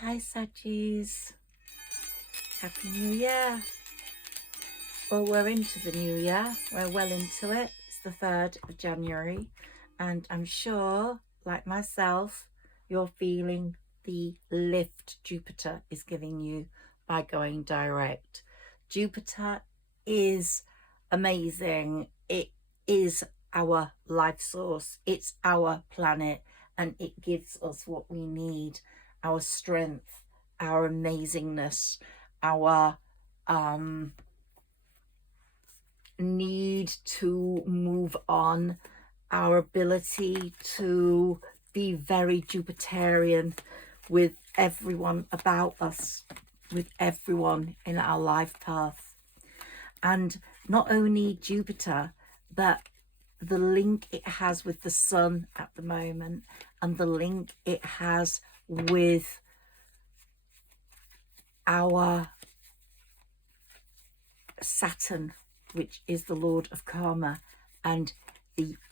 Hi Saggies, Happy New Year. Well, we're into the new year, we're well into it. It's the 3rd of January and I'm sure, like myself, you're feeling the lift Jupiter is giving you by going direct. Jupiter is amazing. It is our life source, it's our planet, and it gives us what we need, our strength, our amazingness, our need to move on, our ability to be very Jupiterian with everyone about us, with everyone in our life path. And not only Jupiter, but the link it has with the sun at the moment, and the link it has with our Saturn, which is the Lord of Karma, and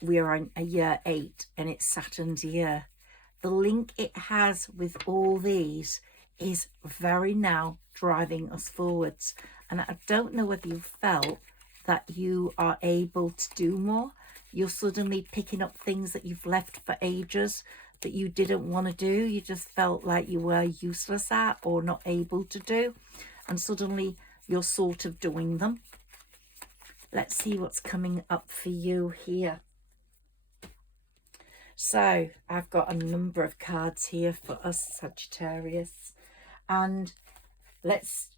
we are in a year 8 and it's Saturn's year. The link it has with all these is very now driving us forwards. And I don't know whether you felt that you are able to do more. You're suddenly picking up things that you've left for ages that you didn't want to do. You just felt like you were useless at or not able to do. And suddenly you're sort of doing them. Let's see what's coming up for you here. So I've got a number of cards here for us Sagittarius, and let's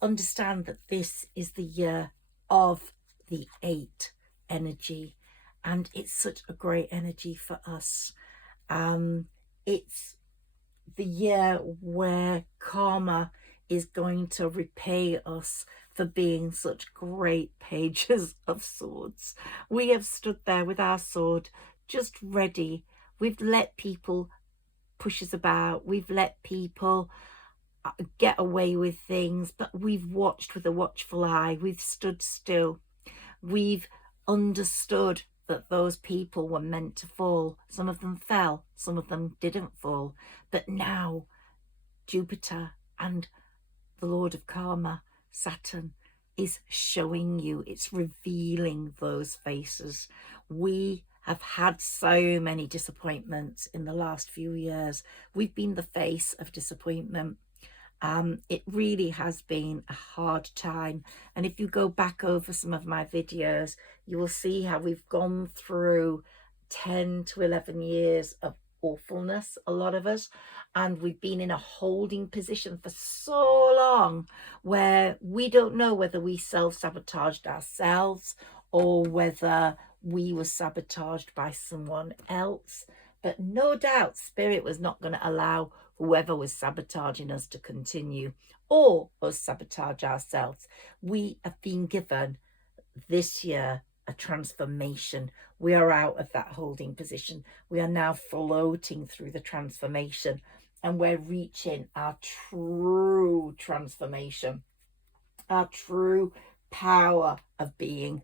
understand that this is the year of the 8 energy, and it's such a great energy for us. It's the year where karma is going to repay us for being such great pages of swords. We have stood there with our sword just ready. We've let people push us about. We've let people get away with things, but we've watched with a watchful eye. We've stood still. We've understood that those people were meant to fall. Some of them fell, some of them didn't fall. But now Jupiter and the Lord of Karma, Saturn, is showing you, it's revealing those faces. We have had so many disappointments in the last few years. We've been the face of disappointment. It really has been a hard time. And if you go back over some of my videos, you will see how we've gone through 10 to 11 years of awfulness, a lot of us, and we've been in a holding position for so long where we don't know whether we self-sabotaged ourselves or whether we were sabotaged by someone else. But no doubt Spirit was not going to allow whoever was sabotaging us to continue, or us sabotage ourselves. We have been given this year a transformation. We are out of that holding position. We are now floating through the transformation, and we're reaching our true transformation, our true power of being.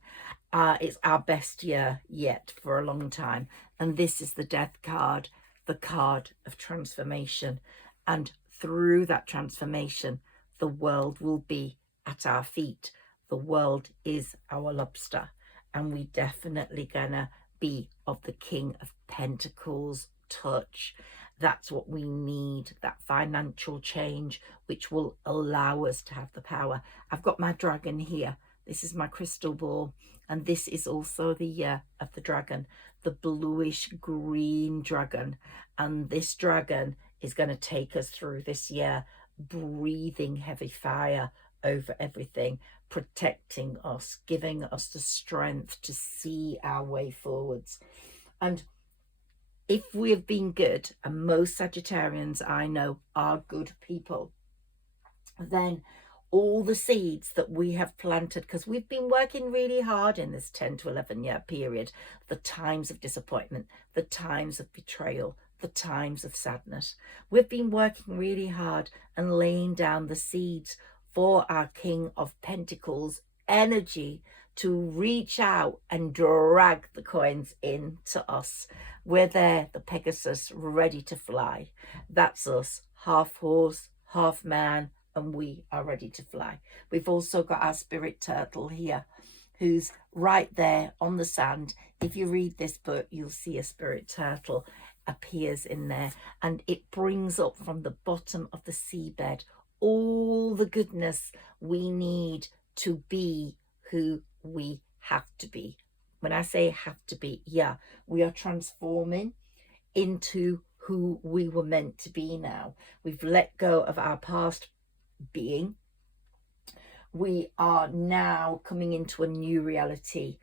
It's our best year yet for a long time. And this is the Death card, the card of transformation. And through that transformation, the world will be at our feet. The world is our lobster. And we definitely gonna be of the King of Pentacles touch. That's what we need, that financial change, which will allow us to have the power. I've got my dragon here. This is my crystal ball. And this is also the year of the dragon, the bluish green dragon. And this dragon is going to take us through this year, breathing heavy fire over everything, protecting us, giving us the strength to see our way forwards. And if we have been good, and most Sagittarians I know are good people, then all the seeds that we have planted, because we've been working really hard in this 10 to 11 year period, the times of disappointment, the times of betrayal, the times of sadness, we've been working really hard and laying down the seeds for our King of Pentacles energy to reach out and drag the coins into us. We're there, the Pegasus, ready to fly. That's us, half horse, half man, and we are ready to fly. We've also got our spirit turtle here, who's right there on the sand. If you read this book, you'll see a spirit turtle appears in there, and it brings up from the bottom of the seabed all the goodness we need to be who we have to be. When I say have to be, yeah, we are transforming into who we were meant to be now. We've let go of our past being. We are now coming into a new reality.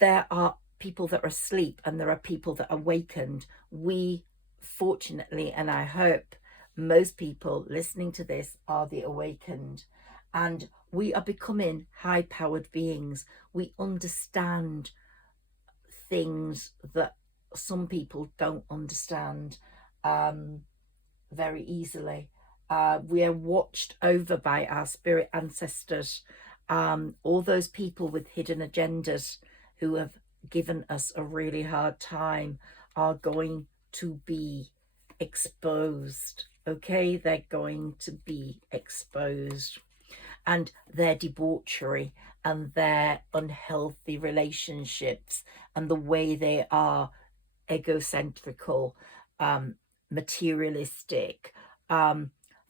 There are people that are asleep and there are people that are awakened. We, fortunately, and I hope most people listening to this are the awakened, and we are becoming high-powered beings. We understand things that some people don't understand very easily. We are watched over by our spirit ancestors, all those people with hidden agendas who have given us a really hard time are going to be exposed. Okay, they're going to be exposed, and their debauchery and their unhealthy relationships and the way they are egocentrical, materialistic,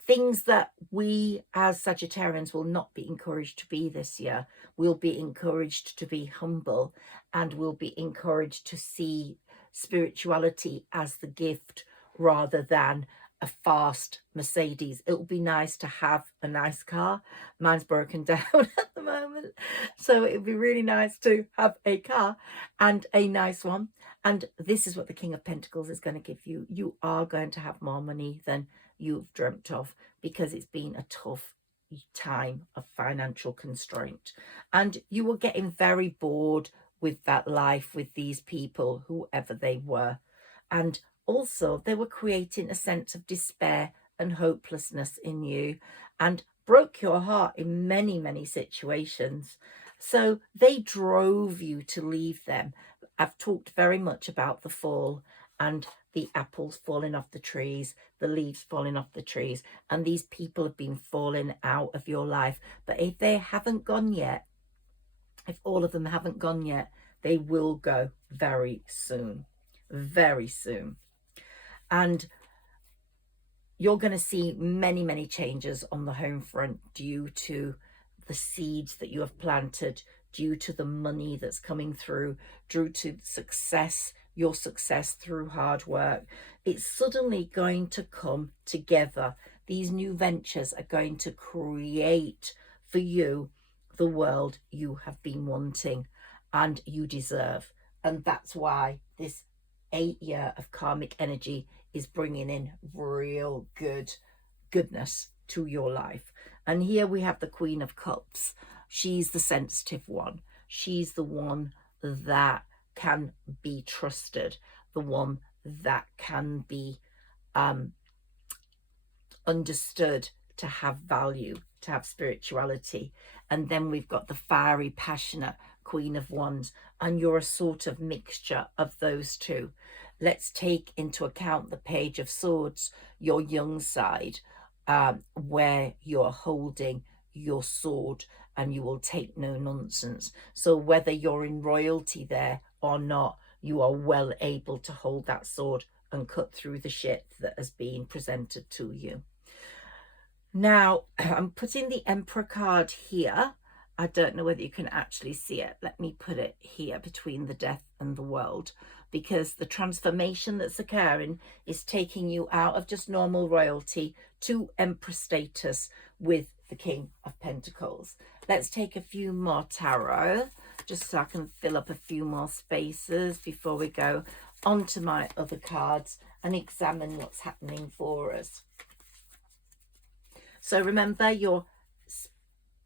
things that we as Sagittarians will not be encouraged to be this year. We'll be encouraged to be humble, and we'll be encouraged to see spirituality as the gift rather than a fast Mercedes. It would be nice to have a nice car. Mine's broken down at the moment, so it would be really nice to have a car, and a nice one. And this is what the King of Pentacles is going to give you. You are going to have more money than you've dreamt of, because it's been a tough time of financial constraint, and you were getting very bored with that life with these people, whoever they were. And also they were creating a sense of despair and hopelessness in you, and broke your heart in many, many situations. So they drove you to leave them. I've talked very much about the fall and the apples falling off the trees, the leaves falling off the trees, and these people have been falling out of your life. But if they haven't gone yet, if all of them haven't gone yet, they will go very soon, very soon. And you're going to see many, many changes on the home front due to the seeds that you have planted, due to the money that's coming through, due to success, your success through hard work. It's suddenly going to come together. These new ventures are going to create for you the world you have been wanting and you deserve. And that's why this 8 year of karmic energy is bringing in real goodness to your life. And here we have the Queen of Cups. She's the sensitive one. She's the one that can be trusted, the one that can be understood, to have value, to have spirituality. And then we've got the fiery, passionate Queen of Wands, and you're a sort of mixture of those two. Let's take into account the Page of Swords, your young side, where you're holding your sword and you will take no nonsense. So whether you're in royalty there or not, you are well able to hold that sword and cut through the shit that has been presented to you. Now, I'm putting the Emperor card here. I don't know whether you can actually see it. Let me put it here between the Death and the World, because the transformation that's occurring is taking you out of just normal royalty to Emperor status with the King of Pentacles. Let's take a few more tarot, just so I can fill up a few more spaces before we go on to my other cards and examine what's happening for us. So remember, your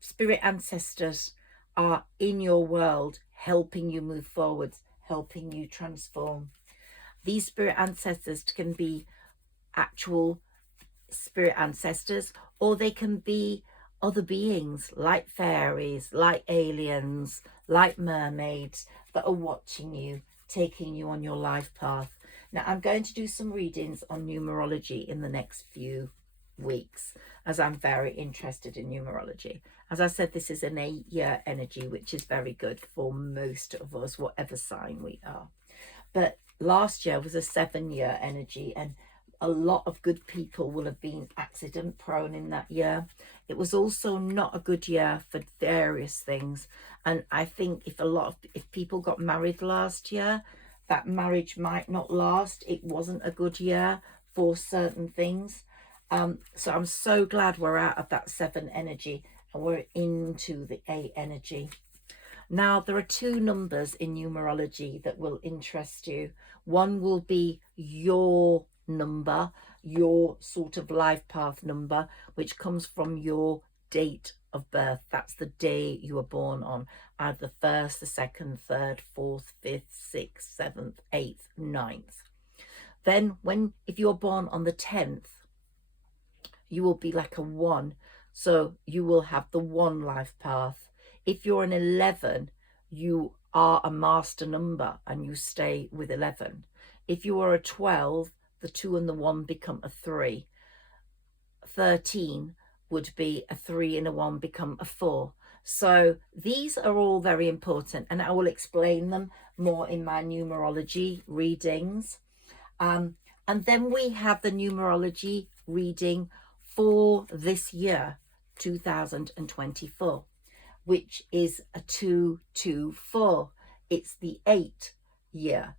spirit ancestors are in your world, helping you move forwards, helping you transform. These spirit ancestors can be actual spirit ancestors, or they can be other beings like fairies, like aliens, like mermaids that are watching you, taking you on your life path. Now, I'm going to do some readings on numerology in the next few weeks, as I'm very interested in numerology. As I said, this is an 8-year energy, which is very good for most of us, whatever sign we are. But last year was a 7-year energy, and a lot of good people will have been accident prone in that year. It was also not a good year for various things, and I think if people got married last year, that marriage might not last. It wasn't a good year for certain things. So I'm so glad we're out of that 7 energy and we're into the 8 energy. Now, there are 2 numbers in numerology that will interest you. One will be your number, your sort of life path number, which comes from your date of birth. That's the day you were born on, either the 1st, the 2nd, 3rd, 4th, 5th, 6th, 7th, 8th, 9th. Then if you're born on the 10th, you will be like a 1. So you will have the 1 life path. If you're an 11, you are a master number and you stay with 11. If you are a 12, the 2 and the 1 become a 3. 13 would be a 3 and a 1 become a 4. So these are all very important, and I will explain them more in my numerology readings. And then we have the numerology reading for this year, 2024, which is a 224. It's the 8th year.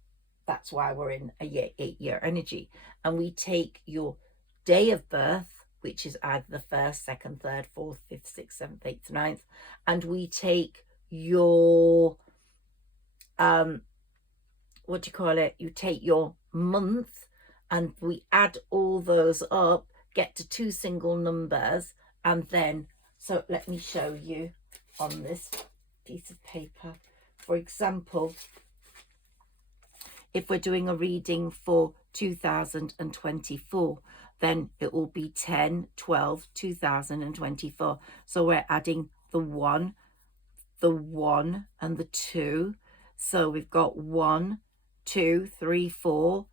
That's why we're in a 8-year energy. And we take your day of birth, which is either the 1st, 2nd, 3rd, 4th, 5th, 6th, 7th, 8th, 9th, and we take your you take your month, and we add all those up, get to 2 single numbers, and then, so let me show you on this piece of paper. For example, if we're doing a reading for 2024, then it will be 10, 12, 2024. So we're adding the 1, and the 2. So we've got 1, 2, 3, 4,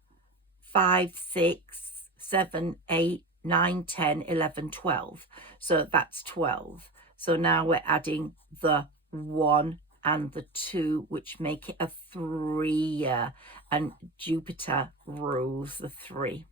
5, 6, 7, 8, 9, 10, 11, 12. So that's 12. So now we're adding the 1 and the 2, which make it a 3-year, and Jupiter rules the 3.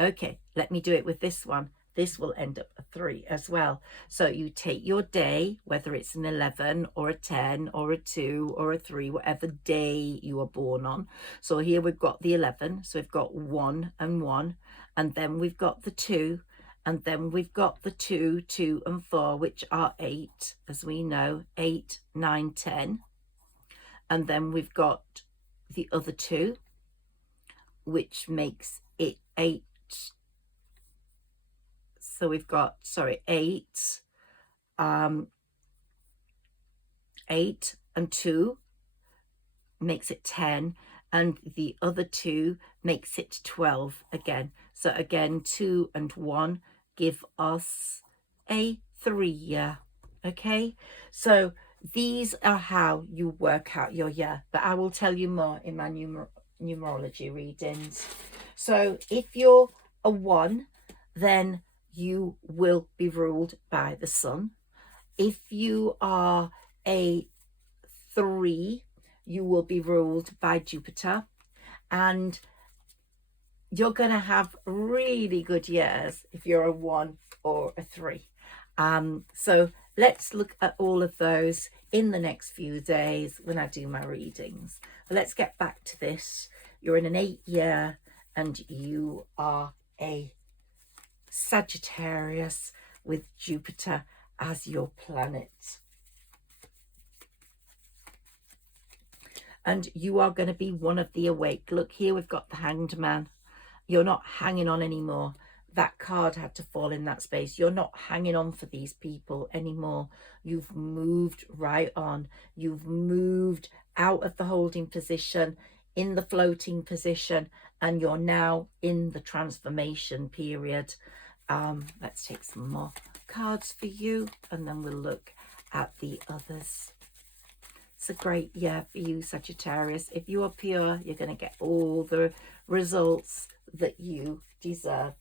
Okay, let me do it with this one. This will end up a 3 as well. So you take your day, whether it's an 11 or a 10 or a 2 or a 3, whatever day you were born on. So here we've got the 11. So we've got 1 and 1, and then we've got the 2, and then we've got the 2, 2 and 4, which are 8, as we know, 8, 9, 10. And then we've got the other 2, which makes it 8. So we've got, 8, 8 and 2 makes it 10, and the other 2 makes it 12 again. So again, 2 and 1 give us a 3-year. Okay, so these are how you work out your year, but I will tell you more in my numerology readings. So if you're a 1, then you will be ruled by the sun. If you are a 3, you will be ruled by Jupiter, and you're going to have really good years if you're a 1 or a 3. So let's look at all of those in the next few days when I do my readings. But let's get back to this. You're in an 8-year, and you are a Saggitarius with Jupiter as your planet. And you are going to be one of the awake. Look, here we've got the Hanged Man. You're not hanging on anymore. That card had to fall in that space. You're not hanging on for these people anymore. You've moved right on. You've moved out of the holding position, in the floating position, and you're now in the transformation period. Let's take some more cards for you, and then we'll look at the others. It's a great year for you, Sagittarius. If you are pure, you're going to get all the results that you deserve,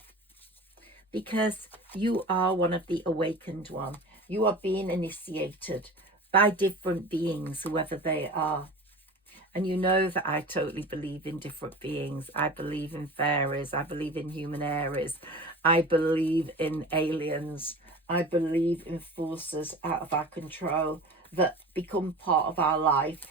because you are one of the awakened one. You are being initiated by different beings, whoever they are. And you know that I totally believe in different beings. I believe in fairies. I believe in human Aries. I believe in aliens. I believe in forces out of our control that become part of our life.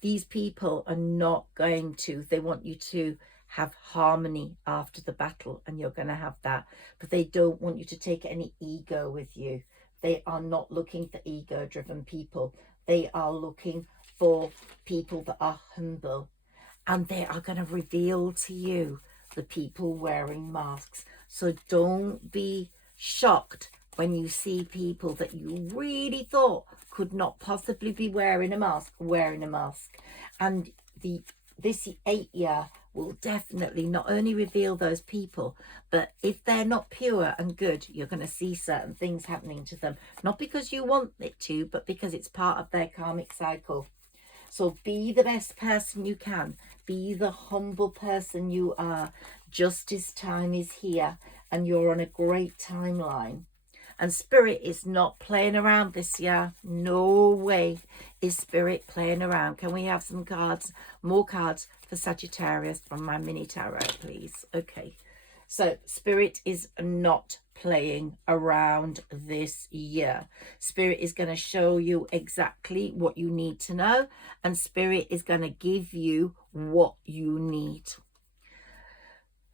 These people are not going to, they want you to have harmony after the battle, and you're going to have that. But they don't want you to take any ego with you. They are not looking for ego-driven people. They are looking for people that are humble, and they are going to reveal to you the people wearing masks. So don't be shocked when you see people that you really thought could not possibly be wearing a mask. And this 8 year will definitely not only reveal those people, but if they're not pure and good, you're going to see certain things happening to them, not because you want it to, but because it's part of their karmic cycle. So be the best person you can. Be the humble person you are. Justice time is here, and you're on a great timeline. And Spirit is not playing around this year. No way is Spirit playing around. Can we have some cards, more cards for Sagittarius from my mini tarot, please? Okay. So Spirit is not playing around this year. Spirit is going to show you exactly what you need to know, and Spirit is going to give you what you need.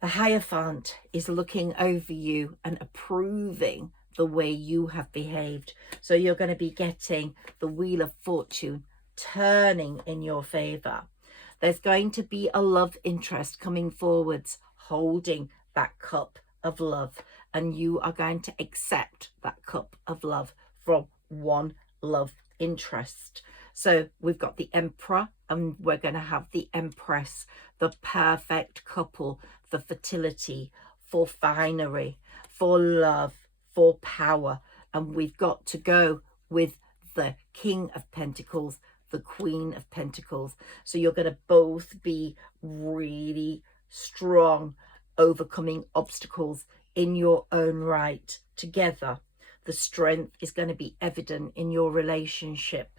The Hierophant is looking over you and approving the way you have behaved. So you're going to be getting the Wheel of Fortune turning in your favor. There's going to be a love interest coming forwards, holding that cup of love, and you are going to accept that cup of love from one love interest. So we've got the Emperor, and we're going to have the Empress, the perfect couple for fertility, for finery, for love, for power. And we've got to go with the King of Pentacles, the Queen of Pentacles. So you're going to both be really strong, overcoming obstacles in your own right together. The strength is going to be evident in your relationship.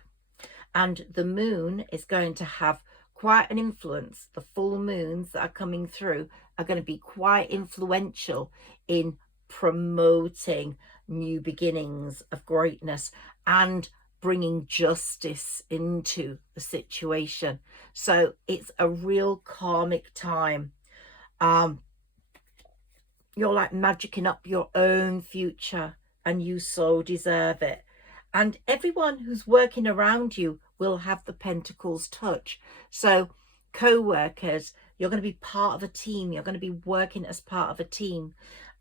And the moon is going to have quite an influence. The full moons that are coming through are going to be quite influential in promoting new beginnings of greatness and bringing justice into the situation. So it's a real karmic time. You're like magicking up your own future, and you so deserve it. And everyone who's working around you will have the Pentacles touch. So co-workers, you're going to be part of a team. You're going to be working as part of a team.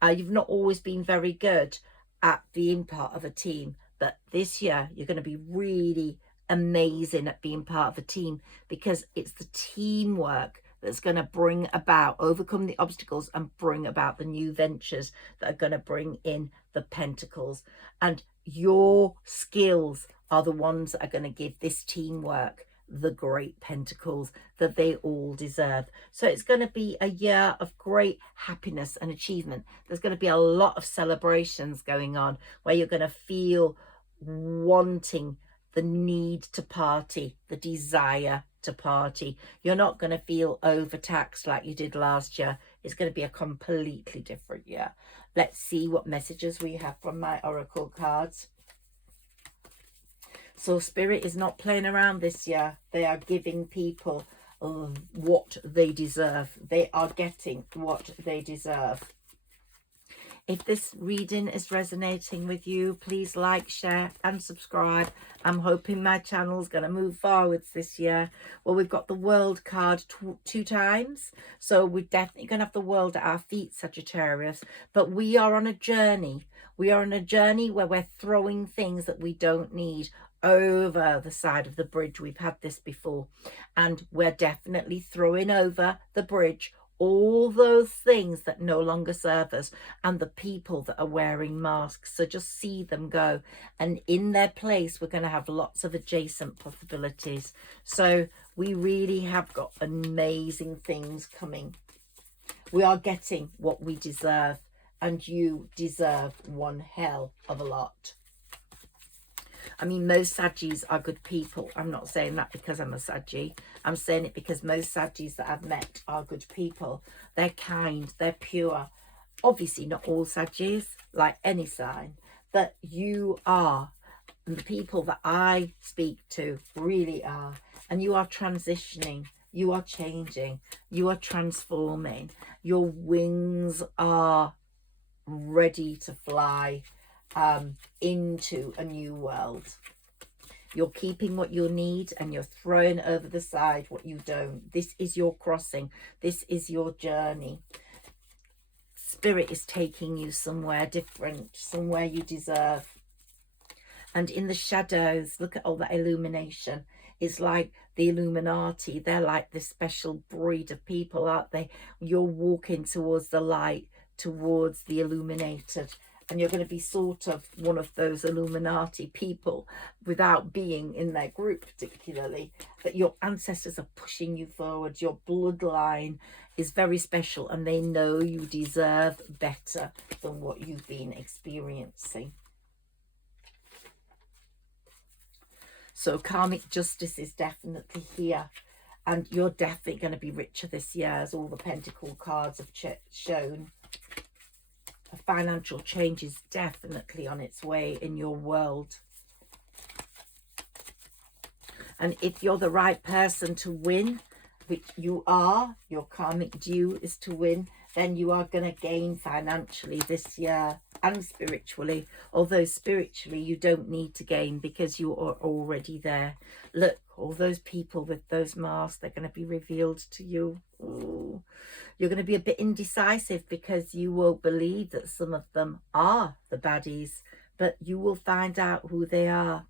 You've not always been very good at being part of a team, but this year you're going to be really amazing at being part of a team, because it's the teamwork that's going to bring about, overcome the obstacles and bring about the new ventures that are going to bring in the Pentacles. And your skills are the ones that are going to give this teamwork the great Pentacles that they all deserve. So it's going to be a year of great happiness and achievement. There's going to be a lot of celebrations going on, where you're going to feel wanting, the need to party, the desire to party. You're not going to feel overtaxed like you did last year. It's going to be a completely different year. Let's see what messages we have from my oracle cards. So Spirit is not playing around this year. They are giving people what they deserve. They are getting what they deserve. If this reading is resonating with you, please like, share and subscribe. I'm hoping my channel is going to move forwards this year. Well, we've got the World card two times. So we're definitely going to have the world at our feet, Sagittarius. But we are on a journey. We are on a journey where we're throwing things that we don't need over the side of the bridge. We've had this before. And we're definitely throwing over the bridge all those things that no longer serve us and the people that are wearing masks. So just see them go, and in their place we're going to have lots of adjacent possibilities. So we really have got amazing things coming. We are getting what we deserve, and you deserve one hell of a lot. I mean, most Saggies are good people. I'm not saying that because I'm a Saggy. I'm saying it because most Saggies that I've met are good people. They're kind, they're pure. Obviously not all Saggies, like any sign, but you are. And the people that I speak to really are. And you are transitioning, you are changing, you are transforming. Your wings are ready to fly into a new world. You're keeping what you need and you're throwing over the side what you don't. This is your crossing. This is your journey. Spirit is taking you somewhere different, somewhere you deserve. And in the shadows, look at all that illumination. It's like the Illuminati. They're like this special breed of people, aren't they? You're walking towards the light, towards the illuminated. And you're going to be sort of one of those Illuminati people without being in their group particularly. But your ancestors are pushing you forward. Your bloodline is very special and they know you deserve better than what you've been experiencing. So karmic justice is definitely here. And you're definitely going to be richer this year, as all the pentacle cards have shown. A financial change is definitely on its way in your world. And if you're the right person to win, which you are, your karmic due is to win, then you are going to gain financially this year and spiritually. Although spiritually you don't need to gain because you are already there. Look, all those people with those masks, they're going to be revealed to you. Ooh. You're going to be a bit indecisive because you won't believe that some of them are the baddies, but you will find out who they are.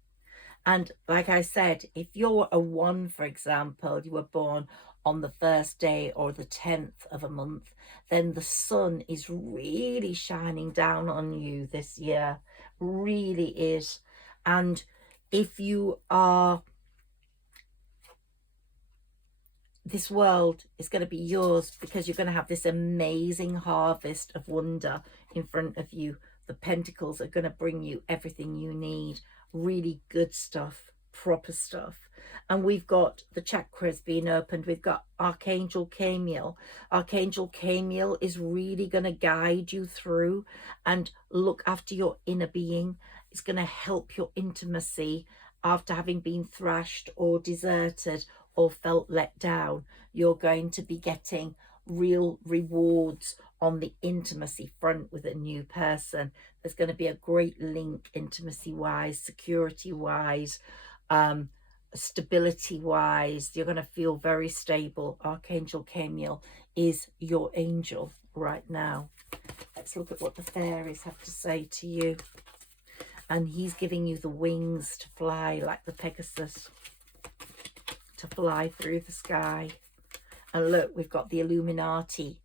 And like I said, if you're a 1, for example, you were born on the 1st day or the 10th of a month, then the sun is really shining down on you this year. Really is. And if you are, this world is going to be yours because you're going to have this amazing harvest of wonder in front of you. The pentacles are going to bring you everything you need. Really good stuff, proper stuff. And we've got the chakras being opened. We've got Archangel Chamuel. Archangel Chamuel is really going to guide you through and look after your inner being. It's going to help your intimacy after having been thrashed or deserted or felt let down. You're going to be getting real rewards on the intimacy front with a new person. There's going to be a great link intimacy wise, security wise, stability wise. You're going to feel very stable. Archangel Chamuel is your angel right now. Let's look at what the fairies have to say to you. And he's giving you the wings to fly like the Pegasus, to fly through the sky. And look, we've got the Illuminati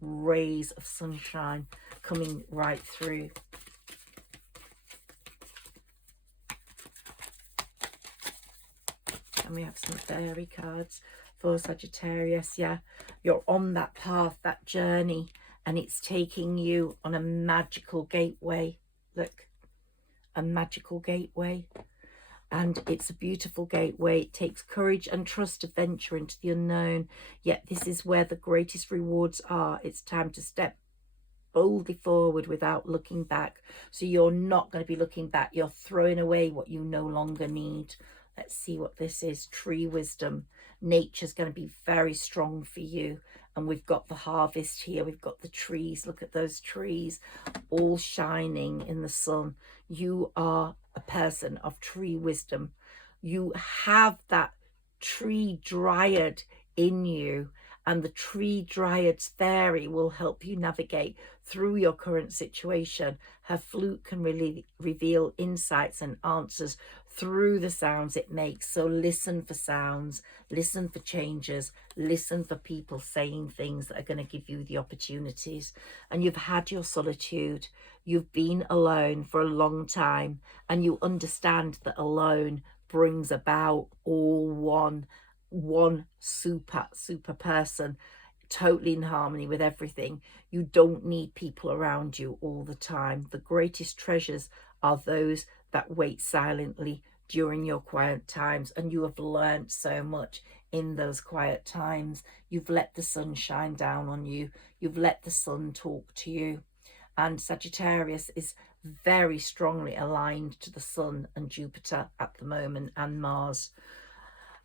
rays of sunshine coming right through. And we have some fairy cards for Sagittarius. Yeah, you're on that path, that journey, and it's taking you on a magical gateway. Look, a magical gateway. And it's a beautiful gateway. It takes courage and trust to venture into the unknown. Yet this is where the greatest rewards are. It's time to step boldly forward without looking back. So you're not going to be looking back. You're throwing away what you no longer need. Let's see what this is. Tree wisdom. Nature's going to be very strong for you. And we've got the harvest here. We've got the trees. Look at those trees all shining in the sun. You are a person of tree wisdom. You have that tree dryad in you, and the tree dryad's fairy will help you navigate through your current situation. Her flute can really reveal insights and answers through the sounds it makes. So listen for sounds, listen for changes, listen for people saying things that are going to give you the opportunities. And you've had your solitude, you've been alone for a long time, and you understand that alone brings about all one super person, totally in harmony with everything. You don't need people around you all the time. The greatest treasures are those that wait silently during your quiet times, and you have learned so much in those quiet times. You've let the sun shine down on you, you've let the sun talk to you. And Sagittarius is very strongly aligned to the sun and Jupiter at the moment, and Mars.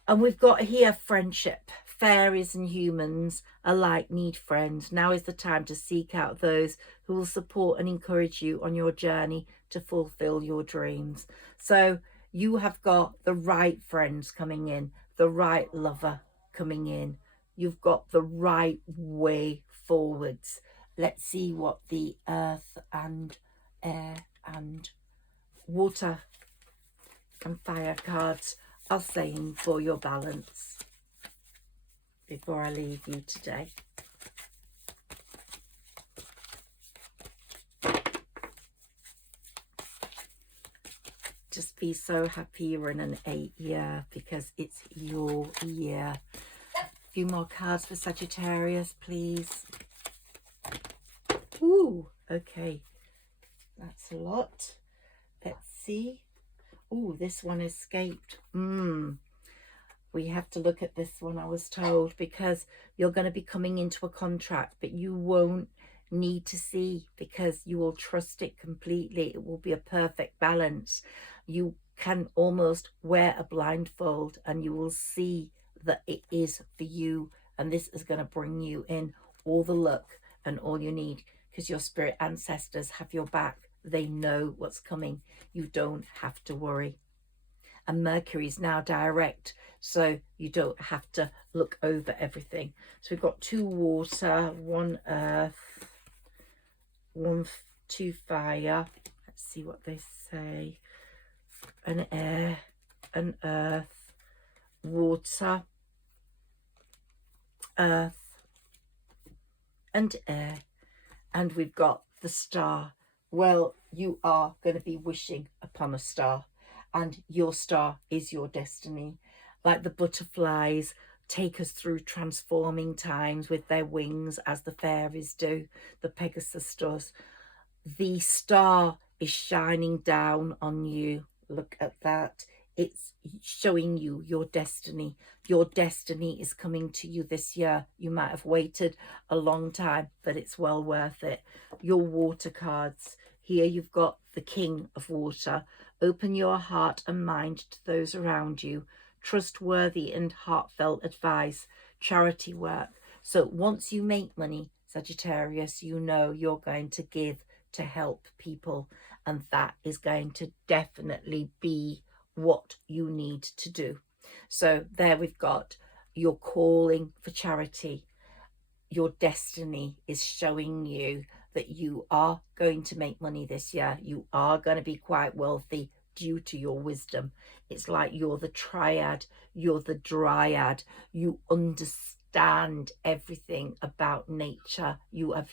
And we've got here friendship. Fairies and humans alike need friends. Now is the time to seek out those who will support and encourage you on your journey to fulfill your dreams. So you have got the right friends coming in, the right lover coming in. You've got the right way forwards. Let's see what the earth and air and water and fire cards are saying for your balance before I leave you today. Just be so happy you're in an 8 year, because it's your year. A few more cards for Sagittarius, please. Ooh, okay. That's a lot. Let's see. Ooh, this one escaped. We have to look at this one, I was told, because you're going to be coming into a contract, but you won't need to see, because you will trust it completely. It will be a perfect balance. You can almost wear a blindfold and you will see that it is for you, and this is going to bring you in all the luck and all you need, because your spirit ancestors have your back. They know what's coming. You don't have to worry. And Mercury is now direct, so you don't have to look over everything. So we've got 2 water, 1 earth, 2 fire. Let's see what they say. An air, an earth, water, earth, and air. And we've got the star. Well, you are going to be wishing upon a star, and your star is your destiny. Like the butterflies take us through transforming times with their wings, as the fairies do, the Pegasus does. The star is shining down on you. Look at that. It's showing you your destiny. Your destiny is coming to you this year. You might have waited a long time, but it's well worth it. Your water cards. Here you've got the King of Water. Open your heart and mind to those around you. Trustworthy and heartfelt advice. Charity work. So once you make money, Sagittarius, you know you're going to give to help people. And that is going to definitely be what you need to do. So there we've got your calling for charity. Your destiny is showing you that you are going to make money this year. You are going to be quite wealthy due to your wisdom. It's like you're the triad, you're the dryad. You understand everything about nature. You have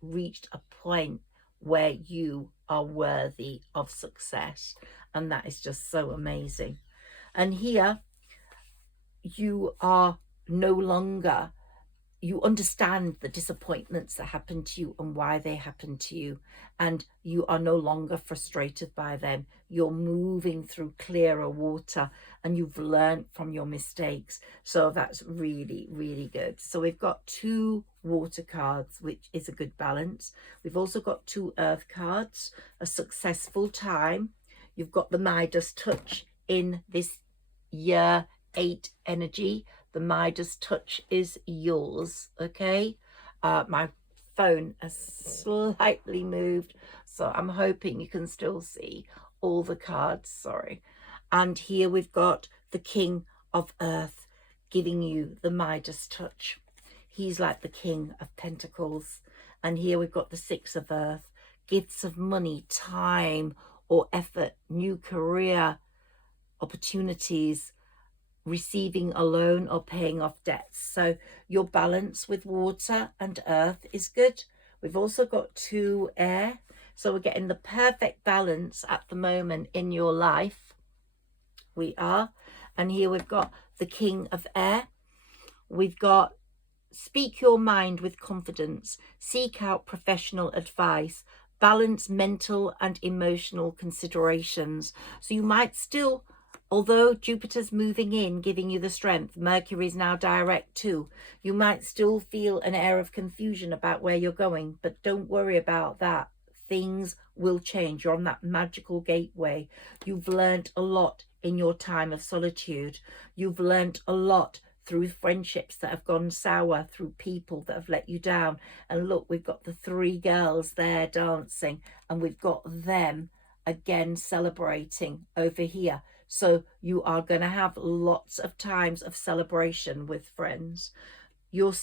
reached a point where you are worthy of success, and that is just so amazing. And here you are no longer, you understand the disappointments that happen to you and why they happen to you, and you are no longer frustrated by them. You're moving through clearer water, and you've learned from your mistakes. So that's really, really good. So we've got 2 water cards, which is a good balance. We've also got 2 earth cards, a successful time. You've got the Midas touch in this year 8 energy. The Midas touch is yours, okay? My phone has slightly moved, so I'm hoping you can still see all the cards, sorry. And here we've got the King of Earth giving you the Midas touch. He's like the King of Pentacles. And here we've got the 6 of Earth, gifts of money, time or effort, new career, opportunities, receiving a loan or paying off debts. So your balance with water and earth is good. We've also got 2 air. So we're getting the perfect balance at the moment in your life. We are. And here we've got the King of Air. We've got speak your mind with confidence, seek out professional advice, balance mental and emotional considerations. So you might still, although Jupiter's moving in, giving you the strength, Mercury's now direct too, you might still feel an air of confusion about where you're going, but don't worry about that. Things will change. You're on that magical gateway. You've learned a lot in your time of solitude. You've learned a lot through friendships that have gone sour, through people that have let you down. And look, we've got the 3 girls there dancing, and we've got them again celebrating over here. So you are going to have lots of times of celebration with friends. Your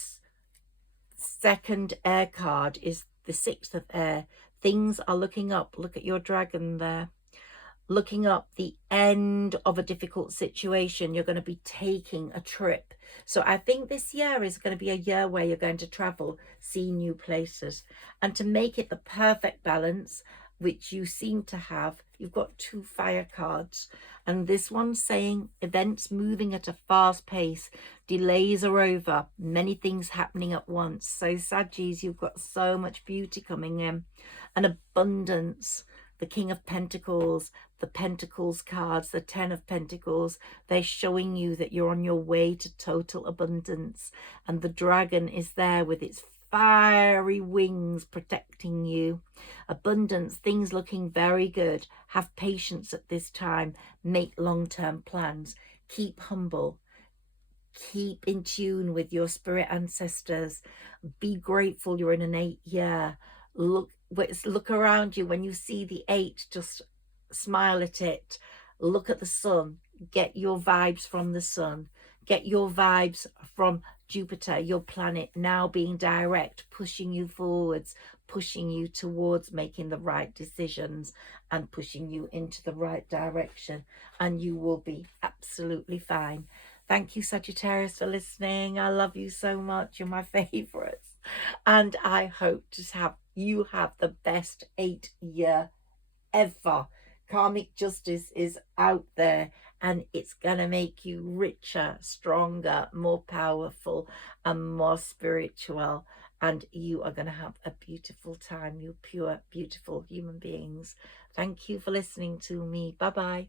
second air card is the 6th of air. Things are looking up. Look at your dragon there. Looking up the end of a difficult situation. You're going to be taking a trip. So I think this year is going to be a year where you're going to travel, see new places. And to make it the perfect balance, which you seem to have, you've got 2 fire cards. And this one's saying events moving at a fast pace, delays are over, many things happening at once. So Saggies, you've got so much beauty coming in, and abundance. The King of Pentacles, the Pentacles cards, the 10 of Pentacles, they're showing you that you're on your way to total abundance. And the dragon is there with its fiery wings protecting you. Abundance, things looking very good. Have patience at this time. Make long-term plans. Keep humble. Keep in tune with your spirit ancestors. Be grateful you're in an 8th year. Look around you. When you see the 8, just smile at it. Look at the sun. Get your vibes from the sun. Get your vibes from Jupiter, your planet, now being direct, pushing you forwards, pushing you towards making the right decisions and pushing you into the right direction. And you will be absolutely fine. Thank you, Sagittarius, for listening. I love you so much. You're my favorites. And I hope to you have the best 8th year ever. Karmic justice is out there, and it's gonna make you richer, stronger, more powerful, and more spiritual. And you are gonna have a beautiful time. You pure, beautiful human beings. Thank you for listening to me. Bye bye.